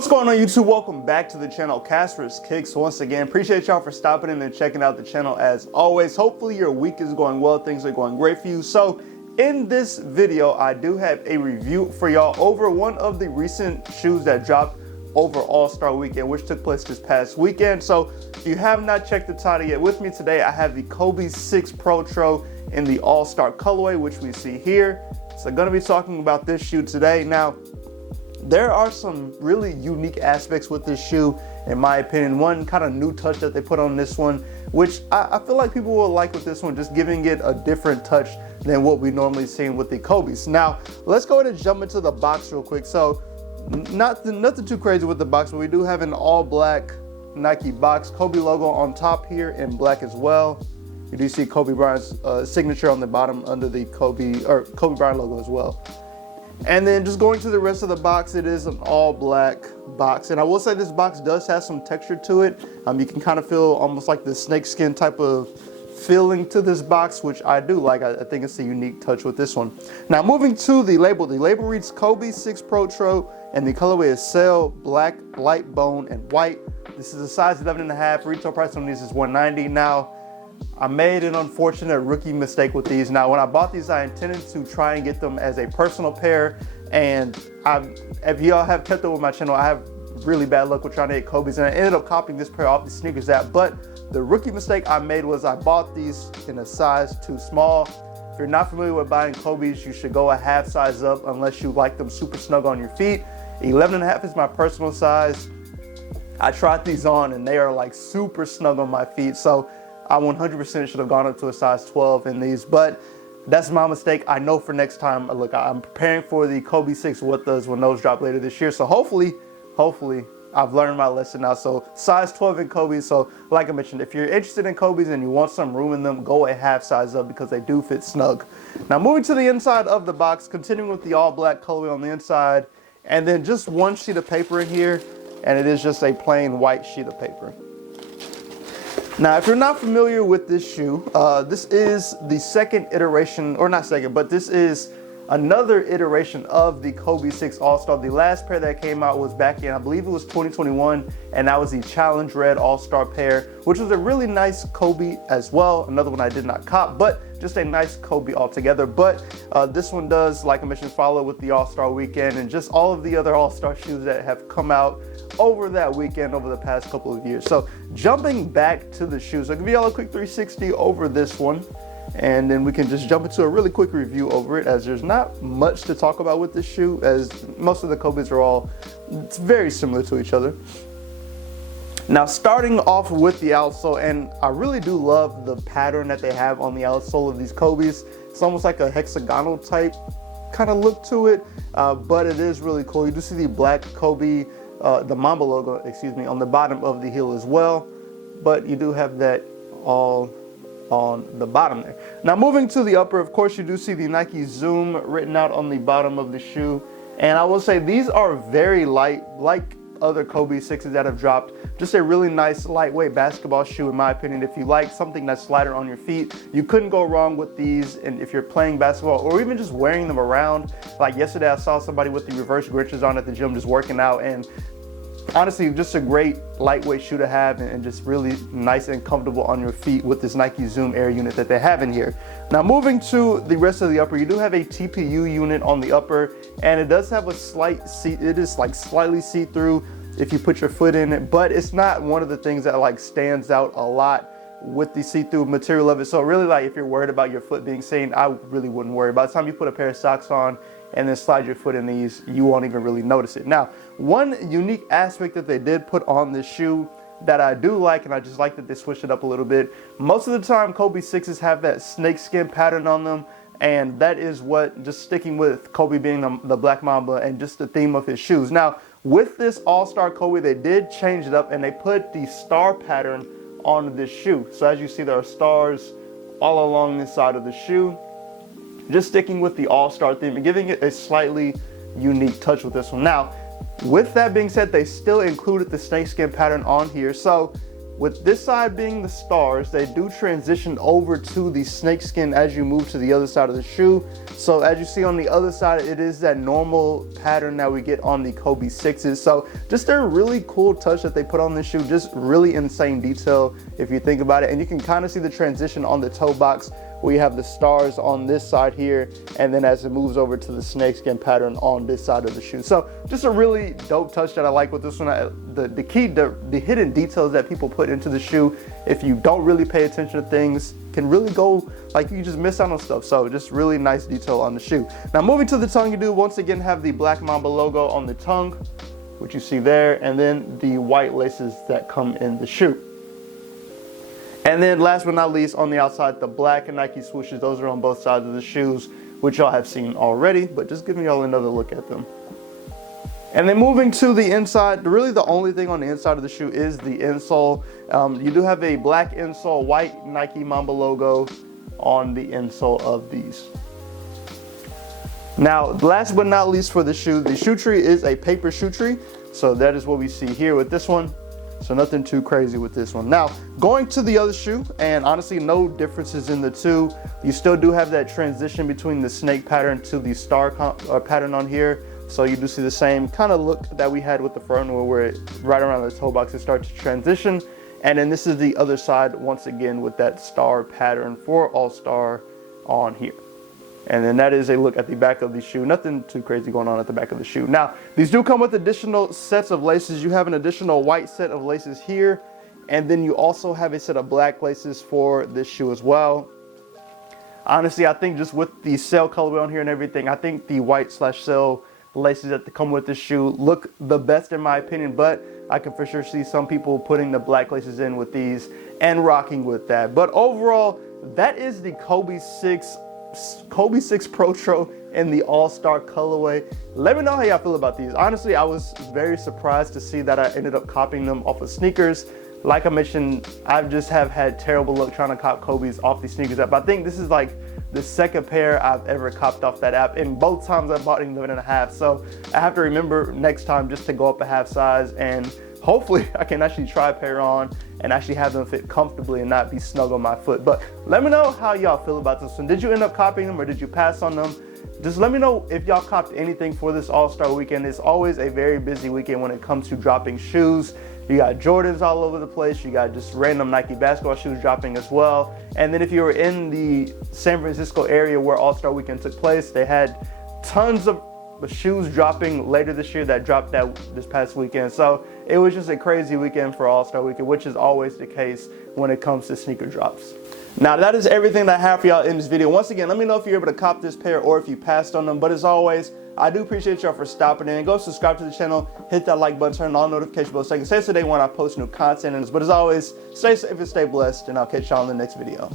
What's going on YouTube? Welcome back to the channel Casper's Kicks. Once again, appreciate y'all for stopping in and checking out the channel as always. Hopefully your week is going well, things are going great for you. So in this video, I do have a review for y'all over one of the recent shoes that dropped over All-Star Weekend, which took place this past weekend. So if you have not checked the title yet, with me today, I have the Kobe 6 Protro in the All-Star colorway, which we see here. So I'm gonna be talking about this shoe today. Now, there are some really unique aspects with this shoe, in my opinion. One kind of new touch that they put on this one, which I feel like people will like with this one, just giving it a different touch than what we normally see with the Kobe's. Now, let's go ahead and jump into the box real quick. So, nothing too crazy with the box, but we do have an all black Nike box, Kobe logo on top here in black as well. You do see Kobe Bryant's signature on the bottom under the Kobe Bryant logo as well. And then just going to the rest of the box, it is an all black box. And I will say this box does have some texture to it. You can kind of feel almost like the snakeskin type of feeling to this box, which I do like. I think it's a unique touch with this one. Now moving to the label reads Kobe 6 Protro, and the colorway is Sail, black, light bone, and white. This is a size 11.5. Retail price on these is $190. Now, I made an unfortunate rookie mistake with these. Now, when I bought these, I intended to try and get them as a personal pair. And if y'all have kept up with my channel, I have really bad luck with trying to get Kobe's, and I ended up copying this pair off the sneakers app. But the rookie mistake I made was I bought these in a size too small. If you're not familiar with buying Kobe's, you should go a half size up unless you like them super snug on your feet. 11.5 is my personal size. I tried these on and they are like super snug on my feet. So I 100% should have gone up to a size 12 in these, but that's my mistake. I know for next time. Look, I'm preparing for the Kobe 6 with us when those drop later this year. So hopefully I've learned my lesson now. So size 12 in Kobe's. So like I mentioned, if you're interested in Kobe's and you want some room in them, go a half size up because they do fit snug. Now moving to the inside of the box, continuing with the all black colorway on the inside, and then just one sheet of paper in here, and it is just a plain white sheet of paper. Now, if you're not familiar with this shoe, this is the second iteration, or not second, but this is another iteration of the Kobe 6 All-Star. The last pair that came out was back in, I believe it was 2021, and that was the Challenge Red All-Star pair, which was a really nice Kobe as well. Another one I did not cop, but just a nice Kobe altogether. But this one does, like I mentioned, follow with the All-Star weekend and just all of the other All-Star shoes that have come out over that weekend over the past couple of years. So jumping back to the shoes, I'll give y'all a quick 360 over this one, and then we can just jump into a really quick review over it, as there's not much to talk about with this shoe, as most of the Kobe's are all very similar to each other. Now, starting off with the outsole, and I really do love the pattern that they have on the outsole of these Kobe's. It's almost like a hexagonal type kind of look to it, but it is really cool. You do see the black Kobe, the Mamba logo, excuse me, on the bottom of the heel as well, but you do have that all on the bottom there. Now moving to the upper, of course, you do see the Nike Zoom written out on the bottom of the shoe, and I will say these are very light, like other Kobe 6s that have dropped. Just a really nice lightweight basketball shoe, in my opinion. If you like something that's lighter on your feet, you couldn't go wrong with these. And if you're playing basketball or even just wearing them around, like yesterday I saw somebody with the reverse Grinches on at the gym just working out, and honestly, just a great lightweight shoe to have, and just really nice and comfortable on your feet with this Nike Zoom Air unit that they have in here. Now moving to the rest of the upper, you do have a TPU unit on the upper, and it does have a slight seat. It is like slightly see-through if you put your foot in it, but it's not one of the things that like stands out a lot with the see-through material of it. So really, like, if you're worried about your foot being seen, I really wouldn't worry. By the time you put a pair of socks on and then slide your foot in these, you won't even really notice it. Now, one unique aspect that they did put on this shoe that I do like, and I just like that they switched it up a little bit. Most of the time, Kobe 6s have that snakeskin pattern on them, and that is what, just sticking with Kobe being the Black Mamba and just the theme of his shoes. Now, with this All-Star Kobe, they did change it up, and they put the star pattern on this shoe. So as you see, there are stars all along the side of the shoe, just sticking with the All-Star theme and giving it a slightly unique touch with this one. Now, with that being said, they still included the snakeskin pattern on here. So with this side being the stars, they do transition over to the snakeskin as you move to the other side of the shoe. So as you see on the other side, it is that normal pattern that we get on the Kobe 6s. So just a really cool touch that they put on this shoe, just really insane detail if you think about it. And you can kind of see the transition on the toe box. We have the stars on this side here, and then as it moves over to the snakeskin pattern on this side of the shoe. So just a really dope touch that I like with this one. The hidden details that people put into the shoe, if you don't really pay attention to things, can really go, like, you just miss out on stuff. So just really nice detail on the shoe. Now moving to the tongue, you do once again have the Black Mamba logo on the tongue, which you see there, and then the white laces that come in the shoe. And then last but not least, on the outside, the black Nike swooshes. Those are on both sides of the shoes, which y'all have seen already, but just giving y'all another look at them. And then moving to the inside, really the only thing on the inside of the shoe is the insole. You do have a black insole, white Nike Mamba logo on the insole of these. Now, last but not least for the shoe tree is a paper shoe tree. So that is what we see here with this one. So nothing too crazy with this one. Now, going to the other shoe, and honestly, no differences in the two. You still do have that transition between the snake pattern to the star pattern on here. So you do see the same kind of look that we had with the front one, where right around the toe box, it starts to transition. And then this is the other side, once again, with that star pattern for All-Star on here. And then that is a look at the back of the shoe. Nothing too crazy going on at the back of the shoe. Now, these do come with additional sets of laces. You have an additional white set of laces here, and then you also have a set of black laces for this shoe as well. Honestly, I think just with the sail colorway on here and everything, I think the white/sail laces that come with this shoe look the best in my opinion, but I can for sure see some people putting the black laces in with these and rocking with that. But overall, that is the Kobe 6 Protro in the All-Star colorway. Let me know how y'all feel about these. Honestly, I was very surprised to see that I ended up copying them off of sneakers. Like I mentioned, I just have had terrible luck trying to cop Kobe's off the sneakers app. I think this is like the second pair I've ever copped off that app, and both times I bought 11.5. So I have to remember next time just to go up a half size, and hopefully I can actually try a pair on and actually have them fit comfortably and not be snug on my foot. But let me know how y'all feel about this one. Did you end up copying them or did you pass on them? Just let me know if y'all copped anything for this All-Star weekend. It's always a very busy weekend when it comes to dropping shoes. You got Jordans all over the place. You got just random Nike basketball shoes dropping as well. And then if you were in the San Francisco area where All-Star weekend took place, they had tons of shoes dropping later this year that dropped this past weekend. So it was just a crazy weekend for All-Star weekend, which is always the case when it comes to sneaker drops. Now that is everything that I have for y'all in this video. Once again, let me know if you're able to cop this pair or if you passed on them. But as always, I do appreciate y'all for stopping in. Go subscribe to the channel, hit that like button, turn on all notification bells so you can stay today when I post new content. But as always, stay safe and stay blessed, and I'll catch y'all in the next video.